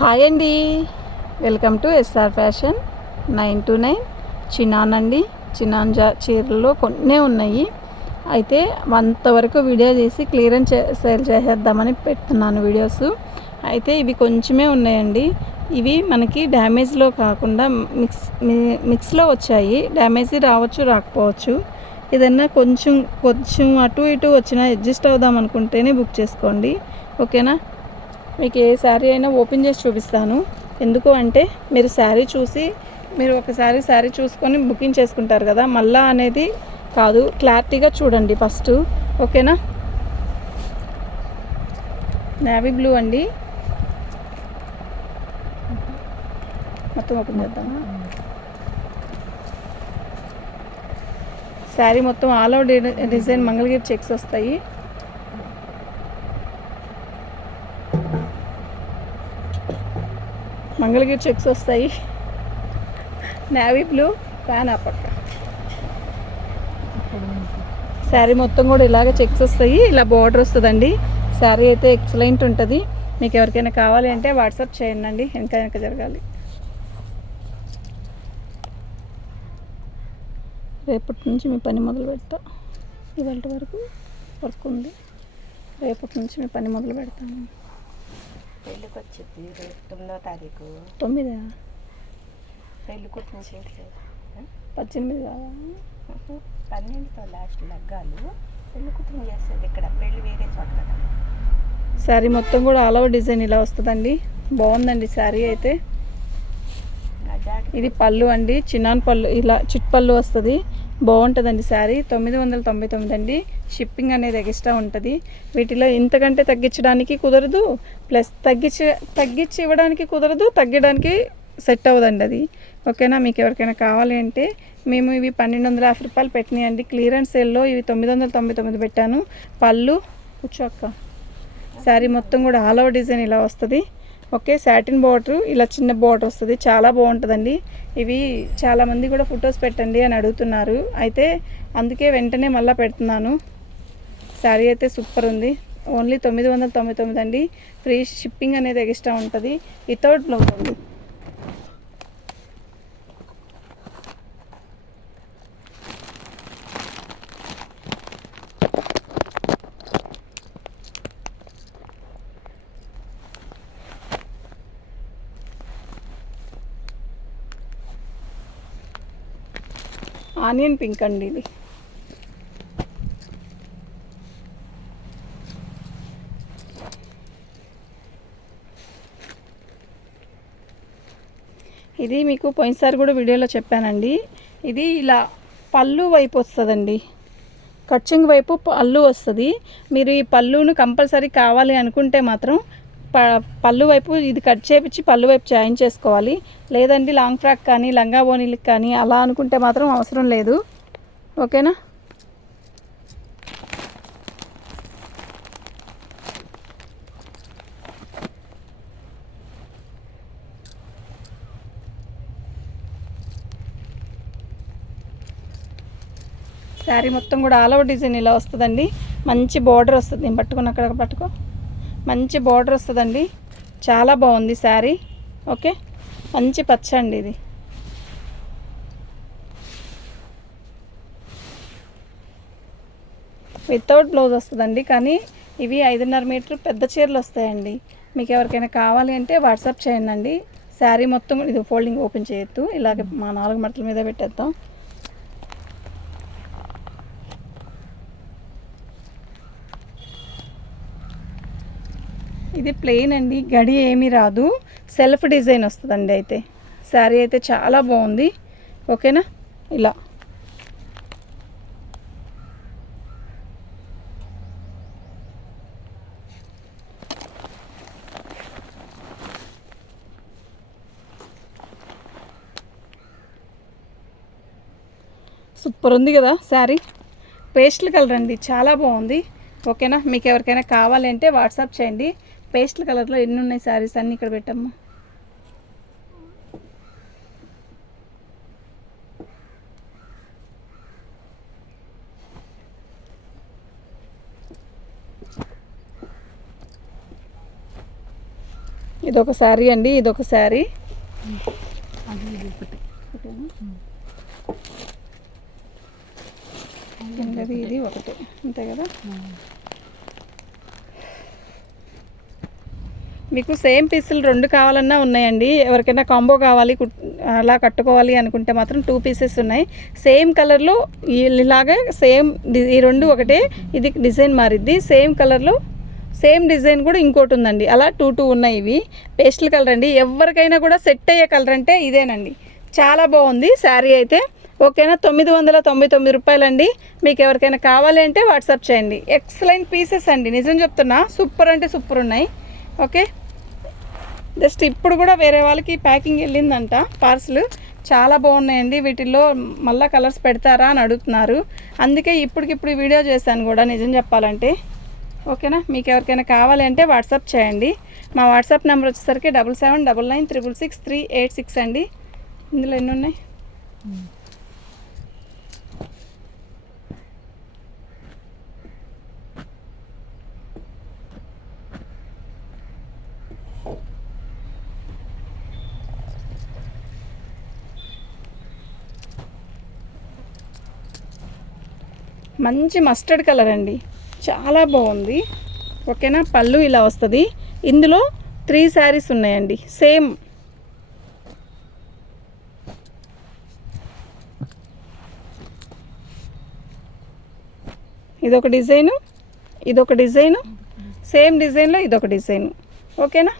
Hi అండి, welcome to SR fashion 929 chinon అండి. Chinon చీరల్లో కొన్నే ఉన్నాయి. అయితే అంతవరకు వీడియో చేసి క్లియరెన్స్ సేల్ చేసేద్దామని పెడుతున్నాను వీడియోస్. అయితే ఇవి కొంచెమే ఉన్నాయండి. ఇవి మనకి డ్యామేజ్లో కాకుండా మిక్స్లో వచ్చాయి. డ్యామేజ్ రావచ్చు, రాకపోవచ్చు. ఏదన్నా కొంచెం అటు ఇటు వచ్చినా అడ్జస్ట్ అవుదాం అనుకుంటేనే బుక్ చేసుకోండి, ఓకేనా. మీకు ఏ శారీ అయినా ఓపెన్ చేసి చూపిస్తాను. ఎందుకు అంటే మీరు శారీ చూసి మీరు ఒకసారి శారీ చూసుకొని బుకింగ్ చేసుకుంటారు కదా, మళ్ళా అనేది కాదు. క్లారిటీగా చూడండి ఫస్ట్, ఓకేనా. నేవీ బ్లూ అండి, మొత్తం ఓపెన్ చేద్దామా. శారీ మొత్తం all over design Mangalagiri checks వస్తాయి. మంగళగిరి చెక్స్ వస్తాయి. నేవీ బ్లూ ఫ్యాన్ పక్క శారీ మొత్తం కూడా ఇలాగ చెక్స్ వస్తాయి. ఇలా బార్డర్ వస్తుందండి. శారీ అయితే ఎక్సలెంట్ ఉంటుంది. మీకు ఎవరికైనా కావాలి అంటే వాట్సాప్ చేయండి. వెనక జరగాలి. రేపటి నుంచి మీ పని మొదలు పెడతా. ఇవాళ వరకు వర్క్ ఉంది. రేపటి నుంచి మీ పని మొదలు పెడతాను. పెళ్ళికి వచ్చింది రేపు 9వ తారీఖు. 9 పెళ్ళి కుట్టించి 18 కాదా, 12తో లాస్ట్ లగ్గాలు. పెళ్ళి కుట్టింగ్ చేసేది ఇక్కడ, పెళ్ళి వేరే చోట కదా. శారీ మొత్తం కూడా ఆల్ ఓవర్ డిజైన్ ఇలా వస్తుందండి. బాగుందండి శారీ అయితే. ఇది పళ్ళు అండి, చిన్నాన్ పళ్ళు, ఇలా చిట్ పళ్ళు వస్తుంది. బాగుంటుందండి శారీ. 999 అండి. షిప్పింగ్ అనేది ఎక్స్ట్రా ఉంటుంది. వీటిలో ఇంతకంటే తగ్గించడానికి కుదరదు, ప్లస్ తగ్గించి ఇవ్వడానికి కుదరదు, తగ్గడానికి సెట్ అవ్వదండి అది, ఓకేనా. మీకు ఎవరికైనా కావాలి అంటే మేము ఇవి 1250 రూపాయలు పెట్టినాయండి. క్లియరెన్స్ సేల్లో ఇవి 999 పెట్టాను. పళ్ళు కూర్చోక్క. శారీ మొత్తం కూడా ఆల్ ఓవర్ డిజైన్ ఇలా వస్తుంది, ఓకే. సాటిన్ బార్డర్, ఇలా చిన్న బార్డర్ వస్తుంది. చాలా బాగుంటుందండి. ఇవి చాలామంది కూడా ఫొటోస్ పెట్టండి అని అడుగుతున్నారు. అయితే అందుకే వెంటనే మళ్ళీ పెడుతున్నాను. శారీ అయితే సూపర్ ఉంది. ఓన్లీ 999 అండి. ఫ్రీ షిప్పింగ్ అనేది ఎక్స్ట్రా ఉంటుంది. వితౌట్ బ్లౌజ్ ఉంది. ఆనియన్ పింక్ అండి ఇది. ఇది మీకు పోయినసారి కూడా వీడియోలో చెప్పానండి. ఇది ఇలా పళ్ళు వైపు వస్తుందండి, కట్చింగ్ వైపు పళ్ళు వస్తుంది. మీరు ఈ పళ్ళును కంపల్సరీ కావాలి అనుకుంటే మాత్రం పళ్ళు వైపు ఇది కట్ చేపించి పళ్ళు వైపు జాయిన్ చేసుకోవాలి. లేదండి లాంగ్ ఫ్రాక్ కానీ లంగా బోనీలకు కానీ అలా అనుకుంటే మాత్రం అవసరం లేదు, ఓకేనా. శారీ మొత్తం కూడా ఆల్ ఓవర్ డిజైన్ ఇలా వస్తుందండి. మంచి బార్డర్ వస్తుంది. నేను పట్టుకుని అక్కడ పట్టుకో. మంచి బార్డర్ వస్తుందండి. చాలా బాగుంది శారీ, ఓకే. మంచి పచ్చ అండి ఇది. వితౌట్ బ్లౌజ్ వస్తుందండి. కానీ ఇవి 5.5 మీటర్ పెద్ద చీరలు వస్తాయండి. మీకు ఎవరికైనా కావాలి అంటే వాట్సాప్ చేయండి. శారీ మొత్తం ఇది ఫోల్డింగ్ ఓపెన్ చేయొద్దు, ఇలాగే మా 4 మడతల మీద పెట్టేద్దాం. ఇది ప్లెయిన్ అండి, గడి ఏమీ రాదు, సెల్ఫ్ డిజైన్ వస్తుందండి. అయితే శారీ అయితే చాలా బాగుంది, ఓకేనా. ఇలా సూపర్ ఉంది కదా శారీ. పేస్టల్ కలర్ అండి, చాలా బాగుంది, ఓకేనా. మీకు ఎవరికైనా కావాలి అంటే వాట్సాప్ చేయండి. పేస్టల్ కలర్లో ఎన్ని ఉన్నాయి శారీస్ అన్నీ ఇక్కడ పెట్టమ్మా. ఇదొక శారీ అండి, ఇదొక శారీ. అది ఇది ఒకటి. కిందది ఇది ఒకటి, అంతే కదా. మీకు సేమ్ పీసులు 2 కావాలన్నా ఉన్నాయండి. ఎవరికైనా కాంబో కావాలి అలా కట్టుకోవాలి అనుకుంటే మాత్రం 2 పీసెస్ ఉన్నాయి. సేమ్ కలర్లో ఇలాగే సేమ్ ఈ 2 ఒకటే, ఇది డిజైన్ మారిద్ది. సేమ్ కలర్లో సేమ్ డిజైన్ కూడా ఇంకోటి ఉందండి. అలా 2 ఉన్నాయి. ఇవి పేస్టల్ కలర్ అండి. ఎవరికైనా కూడా సెట్ అయ్యే కలర్ అంటే ఇదేనండి. చాలా బాగుంది శారీ అయితే. ఓకేనా, 999 రూపాయలండి. మీకు ఎవరికైనా కావాలి అంటే వాట్సాప్ చేయండి. ఎక్సలెంట్ పీసెస్ అండి, నిజం చెప్తున్నా. సూపర్ అంటే సూపర్ ఉన్నాయి. ఓకే, జస్ట్ ఇప్పుడు కూడా వేరే వాళ్ళకి ప్యాకింగ్ వెళ్ళిందంట పార్సల్. చాలా బాగున్నాయండి. వీటిల్లో మళ్ళీ కలర్స్ పెడతారా అని అడుగుతున్నారు. అందుకే ఇప్పటికిప్పుడు వీడియో చేశాను కూడా, నిజం చెప్పాలంటే. ఓకేనా, మీకు ఎవరికైనా కావాలి అంటే వాట్సాప్ చేయండి. మా వాట్సాప్ నెంబర్ వచ్చేసరికి 7799966386 అండి. ఇందులో ఎన్ని ఉన్నాయి? మంచి మస్టర్డ్ కలర్ అండి, చాలా బాగుంది. ఓకేనా, పళ్ళు ఇలా వస్తుంది. ఇందులో 3 శారీస్ ఉన్నాయండి సేమ్. ఇదొక డిజైను, ఇదొక డిజైను, సేమ్ డిజైన్లో ఇదొక డిజైను. ఓకేనా,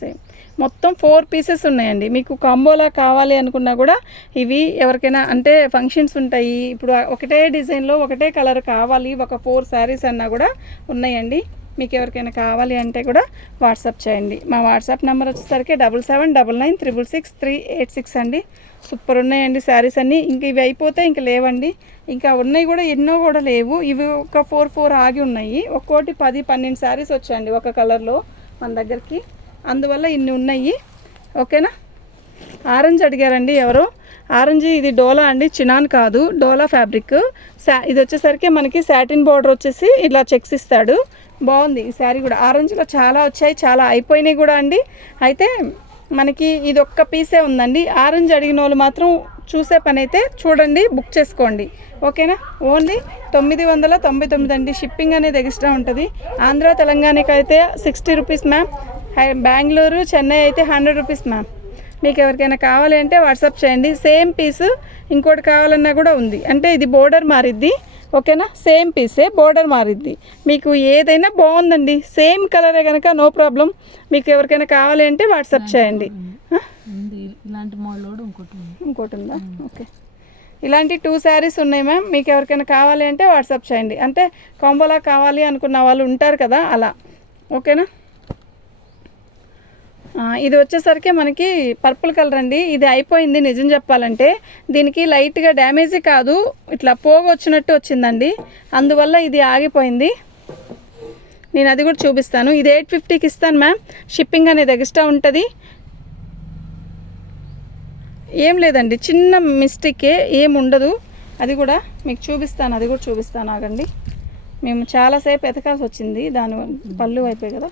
సేమ్ మొత్తం 4 పీసెస్ ఉన్నాయండి. మీకు కాంబోలా కావాలి అనుకున్నా కూడా ఇవి ఎవరికైనా అంటే ఫంక్షన్స్ ఉంటాయి. ఇప్పుడు ఒకటే డిజైన్లో ఒకటే కలర్ కావాలి, ఒక 4 శారీస్ అన్నా కూడా ఉన్నాయండి. మీకు ఎవరికైనా కావాలి అంటే కూడా వాట్సాప్ చేయండి. మా వాట్సాప్ నెంబర్ వచ్చేసరికి 7799666386 అండి. సూపర్ ఉన్నాయండి శారీస్ అన్నీ. ఇంక ఇవి అయిపోతే ఇంక లేవండి. ఇంకా ఉన్నాయి కూడా, ఎన్నో కూడా లేవు. ఇవి ఒక 4 ఆగి ఉన్నాయి. ఒక్కోటి 10-12 శారీస్ వచ్చాయండి ఒక కలర్లో మన దగ్గరికి, అందువల్ల ఇన్ని ఉన్నాయి. ఓకేనా, ఆరెంజ్ అడిగారండి ఎవరో. ఆరెంజ్ ఇది డోలా అండి, చినాన్ కాదు, డోలా ఫ్యాబ్రిక్. ఇది వచ్చేసరికి మనకి సాటిన్ బార్డర్ వచ్చేసి ఇలా చెక్స్ ఇస్తాడు. బాగుంది ఈ శారీ కూడా. ఆరెంజ్లో చాలా వచ్చాయి, చాలా అయిపోయినాయి కూడా అండి. అయితే మనకి ఇది ఒక్క పీసే ఉందండి. ఆరెంజ్ అడిగిన వాళ్ళు మాత్రం చూసే పని అయితే చూడండి, బుక్ చేసుకోండి. ఓకేనా, ఓన్లీ 999 అండి. షిప్పింగ్ అనేది ఎక్స్ట్రా ఉంటుంది. ఆంధ్ర తెలంగాణకి అయితే 60 రూపీస్ మ్యామ్. బెంగళూరు చెన్నై అయితే 100 రూపీస్ మ్యామ్. మీకు ఎవరికైనా కావాలి అంటే వాట్సాప్ చేయండి. సేమ్ పీసు ఇంకోటి కావాలన్నా కూడా ఉంది. అంటే ఇది బోర్డర్ మారిద్ది. ఓకేనా, సేమ్ పీసే, బోర్డర్ మారిద్ది. మీకు ఏదైనా బాగుందండి, సేమ్ కలరే కనుక నో ప్రాబ్లం. మీకు ఎవరికైనా కావాలి అంటే వాట్సాప్ చేయండి. ఇలాంటి మోడల్ ఇంకోటి ఉందా? ఓకే, ఇలాంటి 2 శారీస్ ఉన్నాయి మ్యామ్. మీకు ఎవరికైనా కావాలి అంటే వాట్సాప్ చేయండి. అంటే కాంబోలా కావాలి అనుకున్న వాళ్ళు ఉంటారు కదా, అలా. ఓకేనా, ఇది వచ్చేసరికి మనకి పర్పుల్ కలర్ అండి. ఇది అయిపోయింది నిజం చెప్పాలంటే. దీనికి లైట్గా డ్యామేజీ కాదు, ఇట్లా పోగు వచ్చినట్టు వచ్చిందండి. అందువల్ల ఇది ఆగిపోయింది. నేను అది కూడా చూపిస్తాను. ఇది 850కి ఇస్తాను మ్యామ్. షిప్పింగ్ అనేది ఎక్స్ట్రా ఉంటుంది. ఏం లేదండి, చిన్న మిస్టేకే, ఏం ఉండదు. అది కూడా మీకు చూపిస్తాను, అది కూడా చూపిస్తాను. ఆగండి, మేము చాలాసేపు ఎతకాల్సి వచ్చింది దాని పళ్ళు అయిపోయి కదా.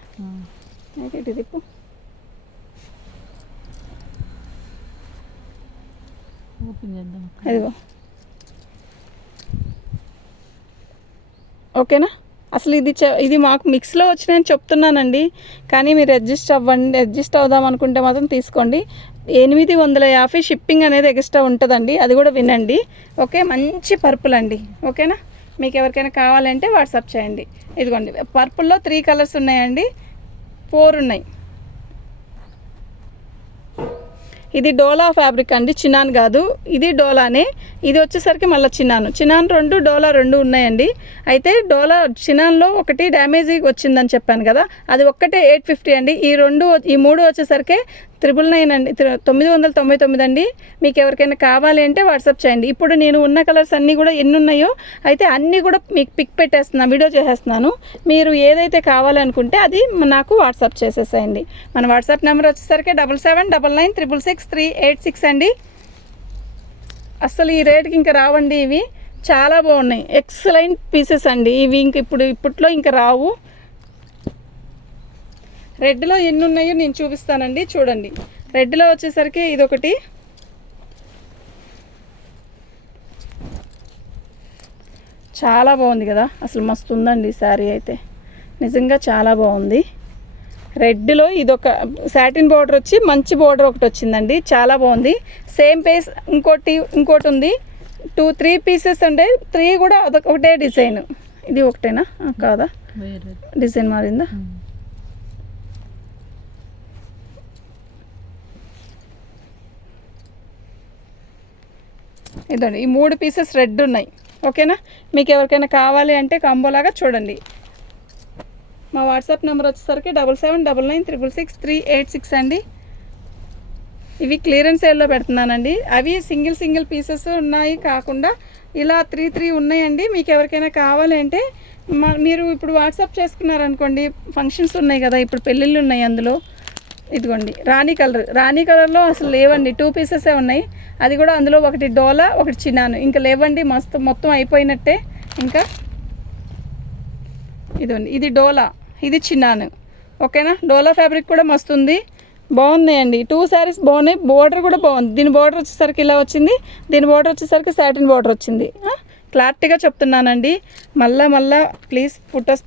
ఇటు తిప్పు. అదిగో. ఓకేనా, అసలు ఇది మాకు మిక్స్లో వచ్చినాయని చెప్తున్నానండి. కానీ మీరు అడ్జస్ట్ అవుదాం అనుకుంటే మాత్రం తీసుకోండి. 850 షిప్పింగ్ అనేది ఎక్స్ట్రా ఉంటుందండి, అది కూడా వినండి. ఓకే, మంచి పర్పుల్ అండి. ఓకేనా, మీకు ఎవరికైనా కావాలంటే వాట్సాప్ చేయండి. ఇదిగోండి, పర్పుల్లో 3 కలర్స్ ఉన్నాయండి, 4 ఉన్నాయి. ఇది డోలా ఫ్యాబ్రిక్ అండి, చినాన్ కాదు. ఇది డోలానే. ఇది వచ్చేసరికి మళ్ళీ చినాన్ 2, డోలా 2 ఉన్నాయండి. అయితే డోలా చినాన్లో ఒకటి డ్యామేజీ వచ్చిందని చెప్పాను కదా, అది ఒక్కటే 850 అండి. ఈ 3 వచ్చేసరికి 999 అండి, 999 అండి. మీకు ఎవరికైనా కావాలి అంటే వాట్సాప్ చేయండి. ఇప్పుడు నేను ఉన్న కలర్స్ అన్నీ కూడా ఎన్ని ఉన్నాయో అయితే అన్నీ కూడా మీకు పిక్ పెట్టేస్తున్నాను, వీడియో చేసేస్తున్నాను. మీరు ఏదైతే కావాలనుకుంటే అది నాకు వాట్సాప్ చేసేసేయండి. మన వాట్సాప్ నెంబర్ వచ్చేసరికి 7799966386 అండి. అస్సలు ఈ రేట్కి ఇంకా రావండి. ఇవి చాలా బాగున్నాయి, ఎక్సలెంట్ పీసెస్ అండి. ఇవి ఇప్పట్లో ఇంకా రావు. రెడ్లో ఎన్ని ఉన్నాయో నేను చూపిస్తానండి, చూడండి. రెడ్లో వచ్చేసరికి ఇదొకటి, చాలా బాగుంది కదా, అసలు మస్తు ఉందండి శారీ అయితే, నిజంగా చాలా బాగుంది. రెడ్లో ఇదొక సాటిన్ బార్డర్ వచ్చి మంచి బార్డర్ ఒకటి వచ్చిందండి, చాలా బాగుంది. సేమ్ పేస్ ఇంకోటి ఉంది, 2-3 పీసెస్ ఉండే, 3 కూడా ఒకటే డిజైన్. ఇది ఒకటేనా కాదా, డిజైన్ మారిందా? ఇదండి, ఈ 3 పీసెస్ రెడ్ ఉన్నాయి. ఓకేనా, మీకు ఎవరికైనా కావాలి అంటే కాంబోలాగా చూడండి. మా వాట్సాప్ నెంబర్ వచ్చేసరికి 7799666386 అండి. ఇవి క్లియరెన్స్ సేల్లో పెడుతున్నానండి. అవి సింగిల్ పీసెస్ ఉన్నాయి కాకుండా ఇలా 3 ఉన్నాయండి. మీకు ఎవరికైనా కావాలి అంటే మీరు ఇప్పుడు వాట్సాప్ చేసుకున్నారనుకోండి, ఫంక్షన్స్ ఉన్నాయి కదా, ఇప్పుడు పెళ్ళిళ్ళు ఉన్నాయి, అందులో ఇదిగోండి రాణి కలర్లో అసలు లేవండి, 2 పీసెసే ఉన్నాయి. అది కూడా అందులో ఒకటి డోలా ఒకటి చిన్నాను, ఇంకా లేవండి, మొత్తం అయిపోయినట్టే. ఇంకా ఇదిగోండి, ఇది డోలా, ఇది చిన్నాను. ఓకేనా, డోలా ఫ్యాబ్రిక్ కూడా మస్తుంది, బాగున్నాయండి. 2 శారీస్ బాగున్నాయి, బోర్డర్ కూడా బాగుంది. దీని బోర్డర్ వచ్చేసరికి ఇలా వచ్చింది, దీని బోర్డర్ వచ్చేసరికి సాటిన్ బోర్డర్ వచ్చింది. క్లారిటీగా చెప్తున్నానండి. మళ్ళా ప్లీజ్ ఫొటోస్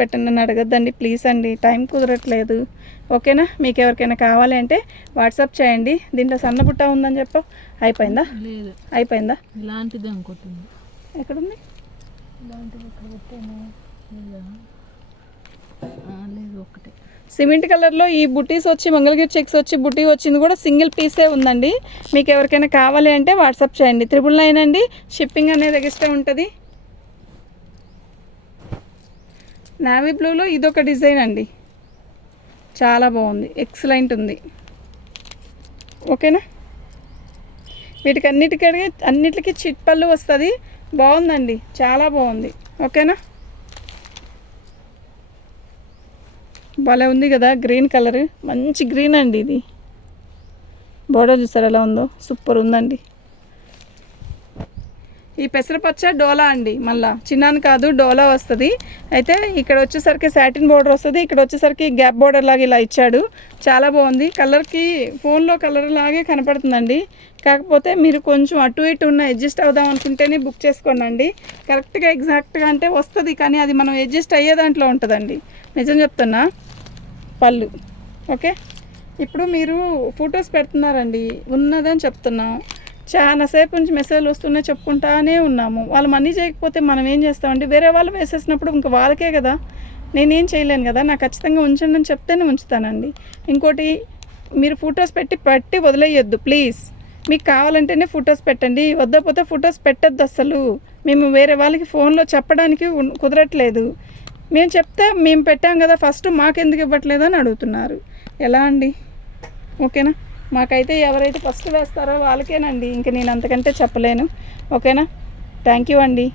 పెట్టండి అని అడగద్దండి ప్లీజ్ అండి, టైం కుదరట్లేదు. ఓకేనా, మీకు ఎవరికైనా కావాలి అంటే వాట్సాప్ చేయండి. దీంట్లో సన్న బుట్ట ఉందని చెప్పు, అయిపోయిందా? లేదు, అయిపోయిందా? ఇలాంటిది అనుకుంటుంది. ఎక్కడుంది? ఇలాంటిది ఎక్కడ పెట్టాను? లేదు, ఒకటే సిమెంట్ కలర్లో ఈ బుటీస్ వచ్చి మంగళగిరి చెక్స్ వచ్చి బుటీ వచ్చింది కూడా సింగిల్ పీసే ఉందండి. మీకు ఎవరికైనా కావాలి అంటే వాట్సాప్ చేయండి. 999 అండి, షిప్పింగ్ అనేది ఎక్స్ట్రా ఉంటుంది. నావీ బ్లూలో ఇదొక డిజైన్ అండి, చాలా బాగుంది, ఎక్సలెంట్ ఉంది. ఓకేనా, వీటికి అన్నిటికీ చిట్ పళ్ళు వస్తుంది, బాగుందండి, చాలా బాగుంది. ఓకేనా, భలే ఉంది కదా, గ్రీన్ కలర్, మంచి గ్రీన్ అండి. ఇది బోర్డర్ చూసారు ఎలా ఉందో, సూపర్ ఉందండి. ఈ పెసరపచ్చ డోలా అండి, మళ్ళా చిన్నాను కాదు, డోలా వస్తుంది. అయితే ఇక్కడ వచ్చేసరికి సాటిన్ బోర్డర్ వస్తుంది, ఇక్కడ వచ్చేసరికి గ్యాప్ బోర్డర్ లాగా ఇలా ఇచ్చాడు, చాలా బాగుంది. కలర్కి ఫోన్లో కలర్ లాగే కనపడుతుందండి, కాకపోతే మీరు కొంచెం అటు ఇటు ఉన్న అడ్జస్ట్ అవుదాం అనుకుంటేనే బుక్ చేసుకోండి. కరెక్ట్గా ఎగ్జాక్ట్గా అంటే వస్తుంది, కానీ అది మనం అడ్జస్ట్ అయ్యే దాంట్లో ఉంటుందండి, నిజం చెప్తున్నా. పళ్ళు ఓకే. ఇప్పుడు మీరు ఫొటోస్ పెడుతున్నారండి, ఉన్నదని చెప్తున్నాం. చాలాసేపు నుంచి మెసేజ్లు వస్తున్నాయి, చెప్పుకుంటానే ఉన్నాము. వాళ్ళు మనీ చేయకపోతే మనం ఏం చేస్తామండి? వేరే వాళ్ళు వేసేసినప్పుడు ఇంకా వాళ్ళకే కదా, నేనేం చేయలేను కదా. నాకు ఖచ్చితంగా ఉంచండి అని చెప్తేనే ఉంచుతానండి. ఇంకోటి, మీరు ఫొటోస్ పెట్టి వదిలేయొద్దు ప్లీజ్. మీకు కావాలంటేనే ఫొటోస్ పెట్టండి, వద్దపోతే ఫొటోస్ పెట్టద్దు అసలు. మేము వేరే వాళ్ళకి ఫోన్లో చెప్పడానికి కుదరట్లేదు. మేము చెప్తే మేము పెట్టాం కదా ఫస్ట్, మాకెందుకు ఇవ్వట్లేదు అని అడుగుతున్నారు. ఎలా అండి? ఓకేనా, మాకైతే ఎవరైతే ఫస్ట్ వేస్తారో వాళ్ళకేనండి, ఇంక నేను అంతకంటే చెప్పలేను. ఓకేనా, థ్యాంక్ యూ అండి.